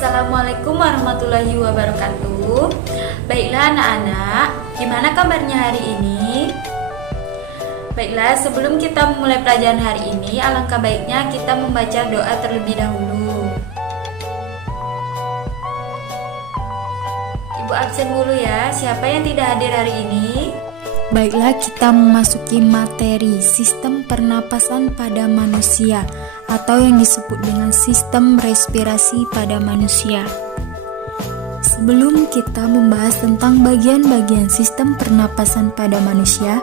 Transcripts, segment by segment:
Assalamualaikum warahmatullahi wabarakatuh. Baiklah anak-anak, gimana kabarnya hari ini? Baiklah, sebelum kita memulai pelajaran hari ini, alangkah baiknya kita membaca doa terlebih dahulu. Ibu absen dulu ya, siapa yang tidak hadir hari ini? Baiklah, kita memasuki materi sistem pernapasan pada manusia atau yang disebut dengan sistem respirasi pada manusia. Sebelum kita membahas tentang bagian-bagian sistem pernapasan pada manusia,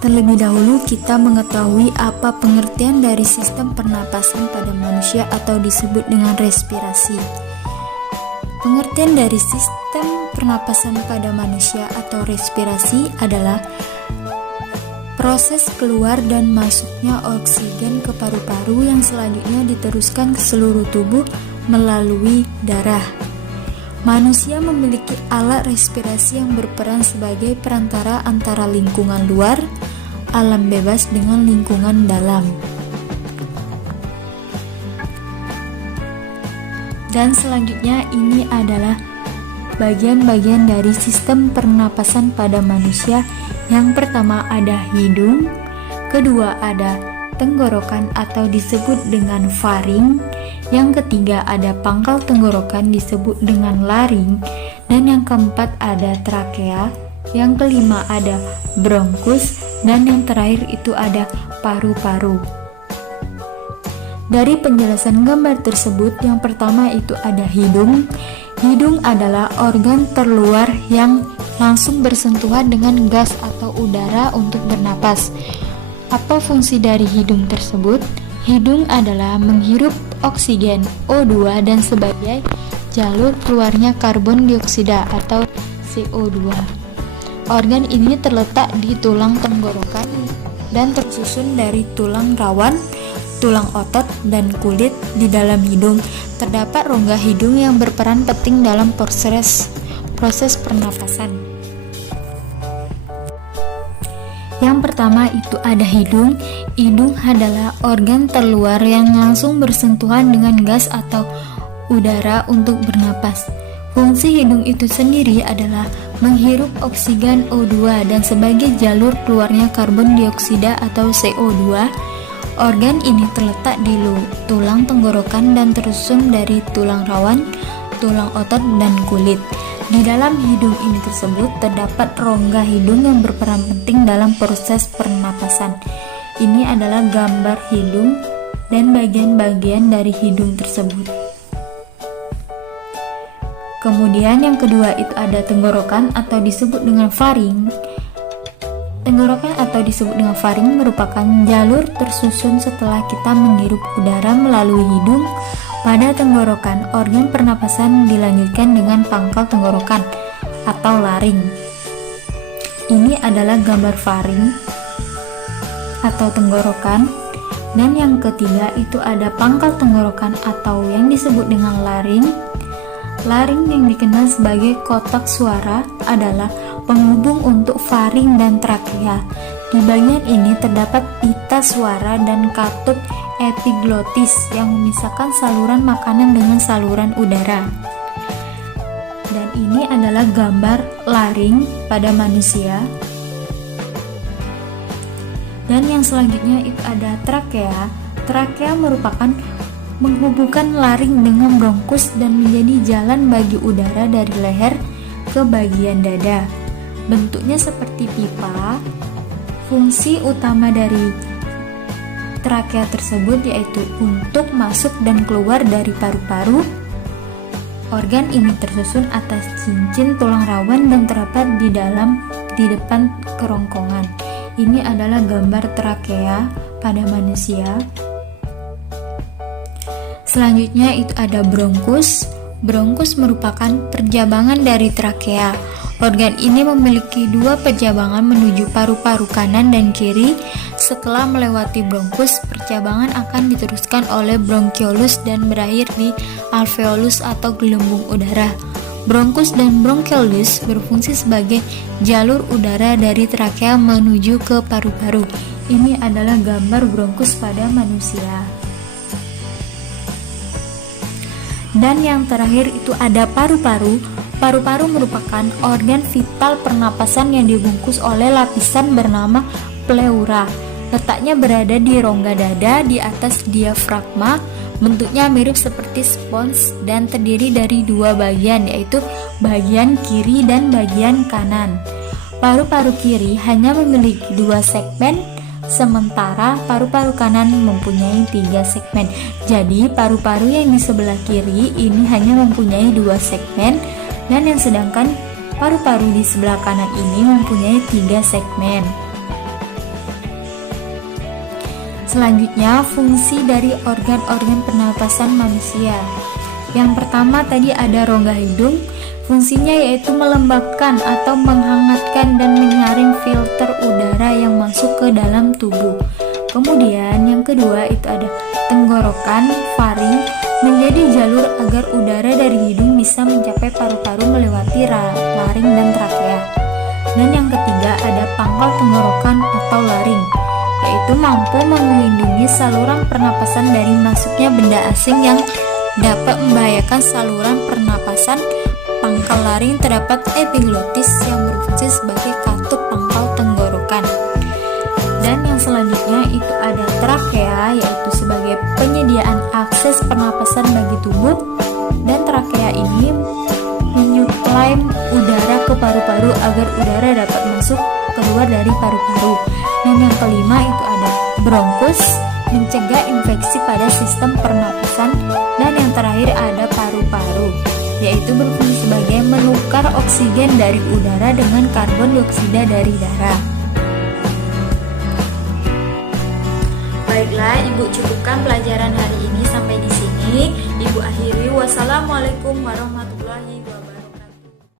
terlebih dahulu kita mengetahui apa pengertian dari sistem pernapasan pada manusia atau disebut dengan respirasi. Pengertian dari sistem pernapasan pada manusia atau respirasi adalah proses keluar dan masuknya oksigen ke paru-paru yang selanjutnya diteruskan ke seluruh tubuh melalui darah. Manusia memiliki alat respirasi yang berperan sebagai perantara antara lingkungan luar, alam bebas dengan lingkungan dalam. Dan selanjutnya ini adalah bagian-bagian dari sistem pernapasan pada manusia. Yang pertama ada hidung, kedua ada tenggorokan atau disebut dengan faring, yang ketiga ada pangkal tenggorokan disebut dengan laring, dan yang keempat ada trakea, yang kelima ada bronkus, dan yang terakhir itu ada paru-paru. Dari penjelasan gambar tersebut, yang pertama itu ada hidung. Hidung adalah organ terluar yang langsung bersentuhan dengan gas atau udara untuk bernapas. Apa fungsi dari hidung tersebut? Hidung adalah menghirup oksigen O2 dan sebagai jalur keluarnya karbon dioksida atau CO2. Organ ini terletak di tulang tenggorokan dan tersusun dari tulang rawan, tulang otot, dan kulit. Di dalam hidung terdapat rongga hidung yang berperan penting dalam proses pernapasan. Yang pertama itu ada hidung. Hidung adalah organ terluar yang langsung bersentuhan dengan gas atau udara untuk bernapas. Fungsi hidung itu sendiri adalah menghirup oksigen O2 dan sebagai jalur keluarnya karbon dioksida atau CO2. Organ ini terletak di tulang tenggorokan dan tersusun dari tulang rawan, tulang otot, dan kulit. Di dalam hidung ini tersebut terdapat rongga hidung yang berperan penting dalam proses pernapasan. Ini adalah gambar hidung dan bagian-bagian dari hidung tersebut. Kemudian yang kedua itu ada tenggorokan atau disebut dengan faring. Tenggorokan atau disebut dengan faring merupakan jalur tersusun setelah kita menghirup udara melalui hidung. Pada tenggorokan, organ pernapasan dilanjutkan dengan pangkal tenggorokan atau laring. Ini adalah gambar faring atau tenggorokan. Dan yang ketiga itu ada pangkal tenggorokan atau yang disebut dengan laring. Laring yang dikenal sebagai kotak suara adalah penghubung untuk faring dan trakea. Di bagian ini terdapat pita suara dan katup epiglotis yang memisahkan saluran makanan dengan saluran udara. Dan ini adalah gambar laring pada manusia. Dan yang selanjutnya itu ada trakea. Trakea merupakan menghubungkan laring dengan bronkus dan menjadi jalan bagi udara dari leher ke bagian dada. Bentuknya seperti pipa. Fungsi utama dari trakea tersebut yaitu untuk masuk dan keluar dari paru-paru. Organ ini tersusun atas cincin tulang rawan dan terdapat di depan kerongkongan. Ini adalah gambar trakea pada manusia. Selanjutnya itu ada bronkus. Bronkus merupakan perjabangan dari trakea. Organ ini memiliki dua percabangan menuju paru-paru kanan dan kiri. Setelah melewati bronkus, percabangan akan diteruskan oleh bronkiolus dan berakhir di alveolus atau gelembung udara. Bronkus dan bronkiolus berfungsi sebagai jalur udara dari trakea menuju ke paru-paru. Ini adalah gambar bronkus pada manusia. Dan yang terakhir itu ada paru-paru. Paru-paru merupakan organ vital pernapasan yang dibungkus oleh lapisan bernama pleura. Letaknya berada di rongga dada di atas diafragma. Bentuknya mirip seperti spons dan terdiri dari dua bagian, yaitu bagian kiri dan bagian kanan. Paru-paru kiri hanya memiliki 2 segmen, sementara paru-paru kanan mempunyai 3 segmen. Jadi paru-paru yang di sebelah kiri ini hanya mempunyai 2 segmen, dan yang sedangkan paru-paru di sebelah kanan ini mempunyai 3 segmen. Selanjutnya, fungsi dari organ-organ pernapasan manusia. Yang pertama tadi ada rongga hidung. Fungsinya yaitu melembabkan atau menghangatkan dan menyaring filter udara yang masuk ke dalam tubuh. Kemudian yang kedua itu ada tenggorokan, faring, menjadi jalur agar udara dari hidung bisa mencapai paru-paru melewati laring dan trakea. Dan yang ketiga ada pangkal tenggorokan atau laring, yaitu mampu melindungi saluran pernapasan dari masuknya benda asing yang dapat membahayakan saluran pernapasan. Pangkal laring terdapat epiglotis yang berfungsi sebagai katup pangkal tenggorokan. Dan yang selanjutnya itu ada trakea, yaitu sebagai penyediaan akses pernapasan bagi tubuh. Dan trakea ini menyuplai udara ke paru-paru agar udara dapat masuk keluar dari paru-paru. Dan yang kelima itu ada bronkus, mencegah infeksi pada sistem pernapasan. Dan yang terakhir ada paru-paru, yaitu berfungsi sebagai menukar oksigen dari udara dengan karbon dioksida dari darah. Baiklah, Ibu cukupkan pelajaran hari ini sampai di sini. Ibu akhiri. Wassalamualaikum warahmatullahi wabarakatuh.